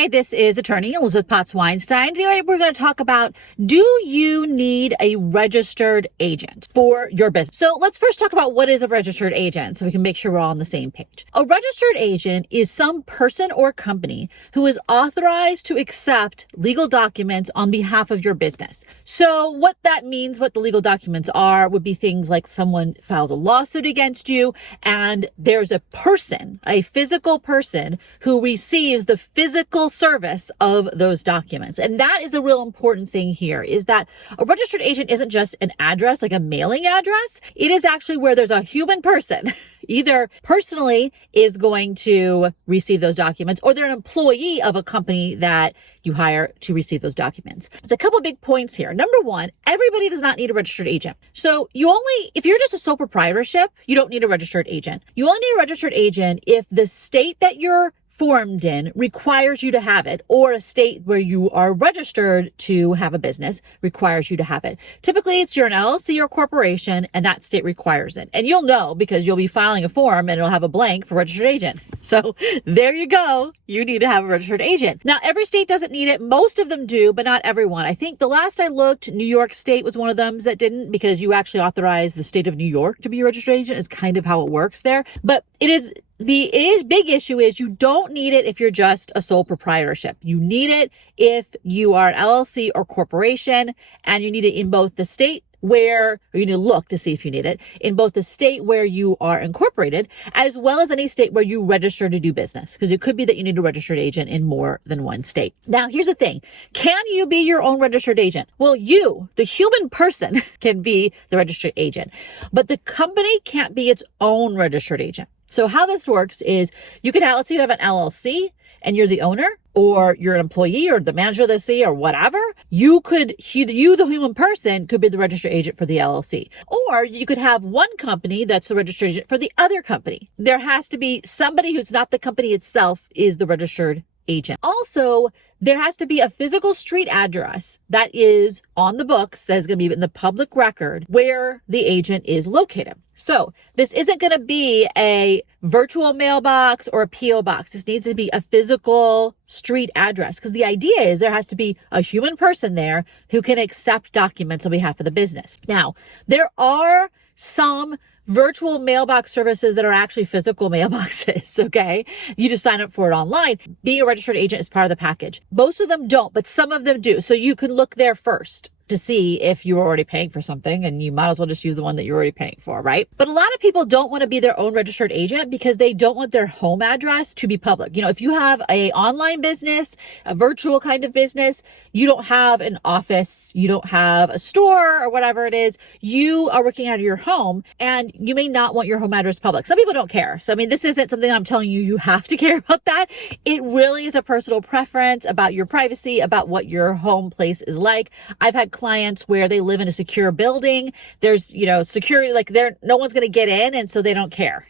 Hey, this is attorney Elizabeth Potts Weinstein. Today we're going to talk about, do you need a registered agent for your business? So let's first talk about what is a registered agent so we can make sure we're all on the same page. A registered agent is some person or company who is authorized to accept legal documents on behalf of your business. So what that means, what the legal documents are, would be things like someone files a lawsuit against you and there's a person, a physical person who receives the physical service of those documents. And that is a real important thing here, is that a registered agent isn't just an address, like a mailing address. It is actually where there's a human person either personally is going to receive those documents or they're an employee of a company that you hire to receive those documents. There's a couple big points here. Number one, everybody does not need a registered agent. So if you're just a sole proprietorship, you don't need a registered agent. You only need a registered agent if the state that you're formed in requires you to have it, or a state where you are registered to have a business requires you to have it. Typically, it's you're an LLC or corporation, and that state requires it. And you'll know because you'll be filing a form and it'll have a blank for registered agent. So there you go. You need to have a registered agent. Now, every state doesn't need it. Most of them do, but not everyone. I think the last I looked, New York State was one of them that didn't, because you actually authorize the state of New York to be a registered agent, is kind of how it works there. But the big issue is you don't need it if you're just a sole proprietorship. You need it if you are an LLC or corporation, and you need it in both the state or you need to look to see if you need it in both the state where you are incorporated, as well as any state where you register to do business, because it could be that you need a registered agent in more than one state. Now, here's the thing. Can you be your own registered agent? Well, you, the human person, can be the registered agent, but the company can't be its own registered agent. So how this works is let's say you have an LLC and you're the owner, or you're an employee or the manager of the LLC or whatever. You, the human person, could be the registered agent for the LLC. Or you could have one company that's the registered agent for the other company. There has to be somebody who's not the company itself is the registered agent. Also, there has to be a physical street address that is on the books, that is going to be in the public record, where the agent is located. So this isn't going to be a virtual mailbox or a PO box. This needs to be a physical street address, because the idea is there has to be a human person there who can accept documents on behalf of the business. Now, there are some virtual mailbox services that are actually physical mailboxes, okay? You just sign up for it online. Being a registered agent is part of the package. Most of them don't, but some of them do. So you can look there first to see if you're already paying for something, and you might as well just use the one that you're already paying for, right? But a lot of people don't want to be their own registered agent because they don't want their home address to be public. You know, if you have an online business, a virtual kind of business, you don't have an office, you don't have a store or whatever it is, you are working out of your home, and you may not want your home address public. Some people don't care. So, I mean, this isn't something I'm telling you have to care about that. It really is a personal preference about your privacy, about what your home place is like. I've had clients where they live in a secure building. There's, security, like no one's going to get in, and so they don't care,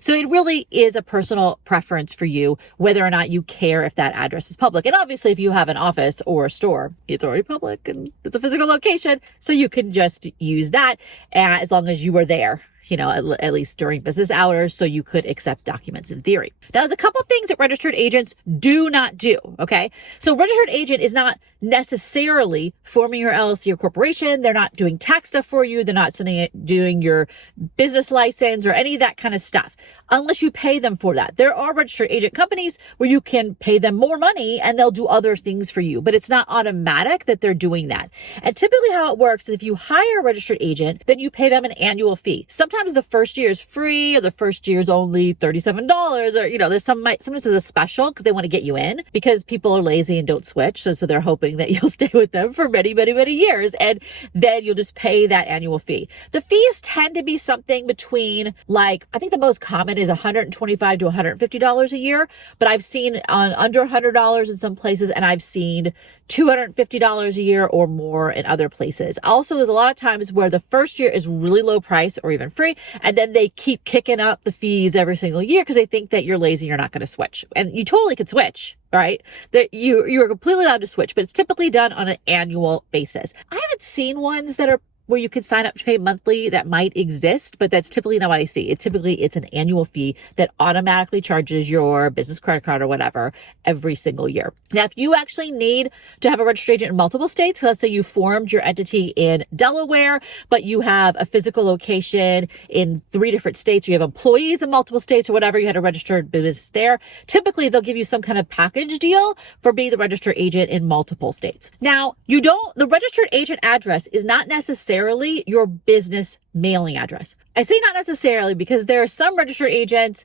So it really is a personal preference for you whether or not you care if that address is public. And obviously, if you have an office or a store, it's already public and it's a physical location, so you can just use that as long as you were there, at least during business hours, so you could accept documents in theory. Now, there's a couple things that registered agents do not do, okay? So registered agent is not necessarily forming your LLC or corporation. They're not doing tax stuff for you. They're not doing your business license or any of that kind of stuff, unless you pay them for that. There are registered agent companies where you can pay them more money and they'll do other things for you, but it's not automatic that they're doing that. And typically how it works is if you hire a registered agent, then you pay them an annual fee. Sometimes the first year is free, or the first year is only $37, or, there's sometimes there's a special because they want to get you in, because people are lazy and don't switch. So they're hoping that you'll stay with them for many, many, many years. And then you'll just pay that annual fee. The fees tend to be something between, I think the most common is $125 to $150 a year, but I've seen on under $100 in some places, and I've seen $250 a year or more in other places. Also, there's a lot of times where the first year is really low price or even free, and then they keep kicking up the fees every single year because they think that you're lazy, you're not going to switch. And you totally could switch, right? That you are completely allowed to switch, but it's typically done on an annual basis. I haven't seen ones that are where you could sign up to pay monthly that might exist, but that's typically not what I see. It's an annual fee that automatically charges your business credit card or whatever every single year. Now, if you actually need to have a registered agent in multiple states, so let's say you formed your entity in Delaware, but you have a physical location in 3 different states, or you have employees in multiple states or whatever, you had a registered business there, typically they'll give you some kind of package deal for being the registered agent in multiple states. Now, the registered agent address is not necessarily your business mailing address. I say not necessarily because there are some registered agents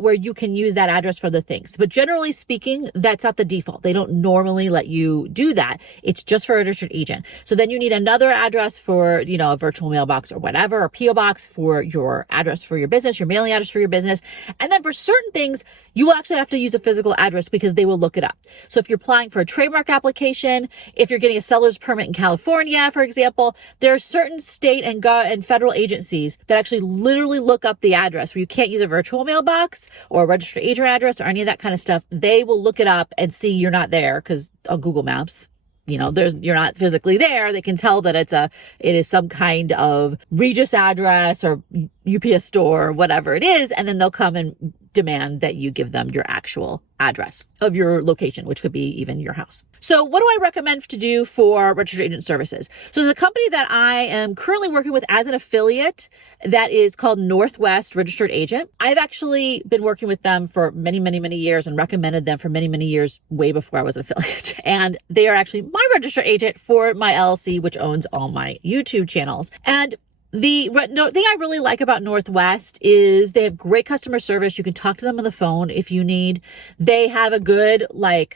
where you can use that address for other things. But generally speaking, that's not the default. They don't normally let you do that. It's just for a registered agent. So then you need another address for, a virtual mailbox or whatever, or PO box for your address for your business, your mailing address for your business. And then for certain things, you will actually have to use a physical address because they will look it up. So if you're applying for a trademark application, if you're getting a seller's permit in California, for example, there are certain state and federal agencies that actually literally look up the address where you can't use a virtual mailbox or a registered agent address or any of that kind of stuff. They will look it up and see you're not there because on Google Maps, you're not physically there. They can tell that it is some kind of Regis address or UPS store or whatever it is. And then they'll come and demand that you give them your actual address of your location, which could be even your house. So what do I recommend to do for registered agent services? So there's a company that I am currently working with as an affiliate that is called Northwest Registered Agent. I've actually been working with them for many, many, many years and recommended them for many, many years way before I was an affiliate. And they are actually my registered agent for my LLC, which owns all my YouTube channels. And the thing I really like about Northwest is they have great customer service. You can talk to them on the phone if you need. They have a good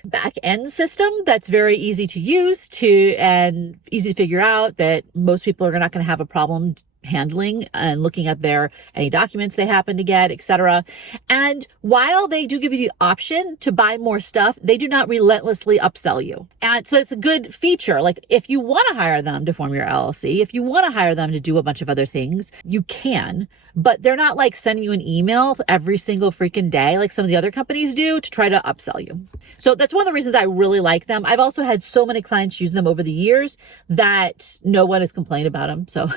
back end system that's very easy to use and easy to figure out, that most people are not going to have a problem handling and looking at any documents they happen to get, etc. And while they do give you the option to buy more stuff, they do not relentlessly upsell you. And so it's a good feature. Like if you want to hire them to form your LLC, if you want to hire them to do a bunch of other things, you can, but they're not sending you an email every single freaking day like some of the other companies do to try to upsell you. So that's one of the reasons I really like them. I've also had so many clients use them over the years that no one has complained about them. So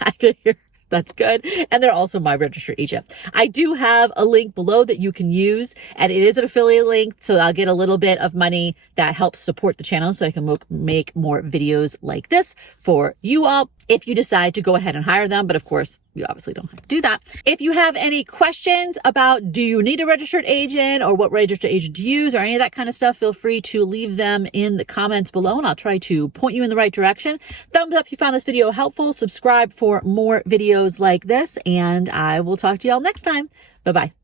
I figure that's good. And they're also my registered agent. I do have a link below that you can use, and it is an affiliate link. So I'll get a little bit of money that helps support the channel so I can make more videos like this for you all if you decide to go ahead and hire them. But of course, you obviously don't have to do that. If you have any questions about do you need a registered agent or what registered agent to use or any of that kind of stuff, feel free to leave them in the comments below and I'll try to point you in the right direction. Thumbs up if you found this video helpful. Subscribe for more videos like this, and I will talk to y'all next time. Bye-bye.